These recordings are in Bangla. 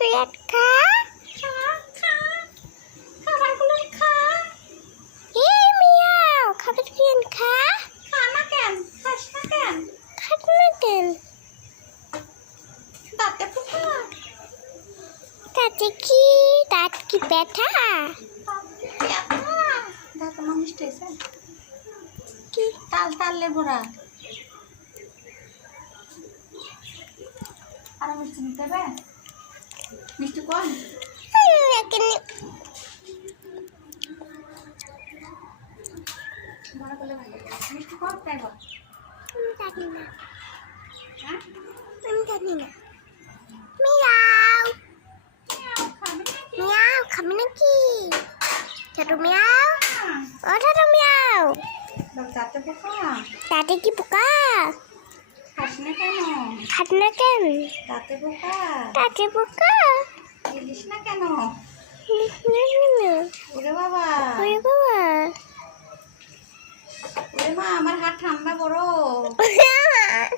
কুয়াত খা খাবারগুলো খা। এই মিয়াও খাবার কেন খা? খা না কেন? খাস না কেন? খাস না কেন? দাঁতে পোকা? দাঁতে কি? দাঁত কি ব্যথা? দাঁত আমার মিষ্টি হয়েছে কি? তাল তাললে ভরা। আর মিষ্টি নিতে হবে? মিষ্টি কম? মিষ্টি কম খাইব? জানি না। হ্যাঁ আমি জানি না। মিয়াও মিয়াও খাবি নাকি? ছোট মিয়াও ও ছোট মিয়াও। দাঁতে পোকা? দাঁতে কি পোকা? খাস না কেন? খাস না কেন? দাঁতে পোকা? দাঁতে পোকা? গিলিস না কেন? গিলিস না কেন? ওরে বাবা ওরে বাবা ওরে মা আমার হাত ঠান্ডা বড়।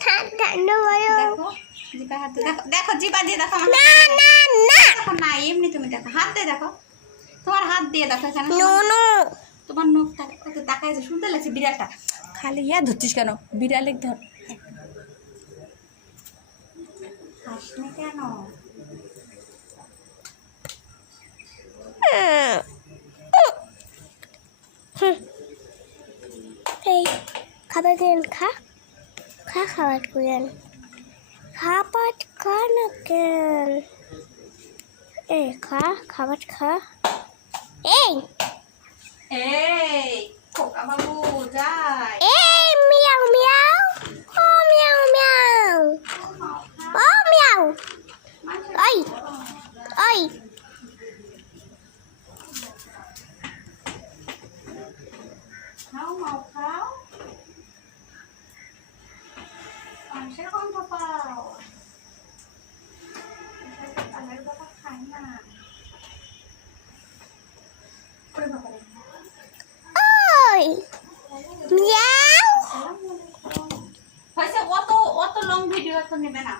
ঠান্ডা বড়। দেখো জিবা হাতে দেখো দেখো জিবা দিয়ে দেখো। না না না দেখো না এমনি তুমি দেখো হাত দিয়ে দেখো। তোমার হাত দিয়ে দেখো এখানে। নো নো তোমার নখ কত তাকায় যে সুন্দর লাগছে বিড়ালটা। খালি ইয়া ধরছিস কেন? বিড়ালে ধর। হাস না কেন? এই খাবার দেন খা খা খাবার করেন খাবার খা না কেন? এই খা খাবার খা। এই এই খোকা বাবু যাই। এই মিয়াও মিয়াও ও মিয়াও মিয়াও ও মিয়াও। ওই ওই খাও মাও খাও। মানুষের গন্ধ পাও। তাদের কথা খাই না। ওই মিয়াও। হয়েছে অত অত লং ভিডিও তো নেবে না।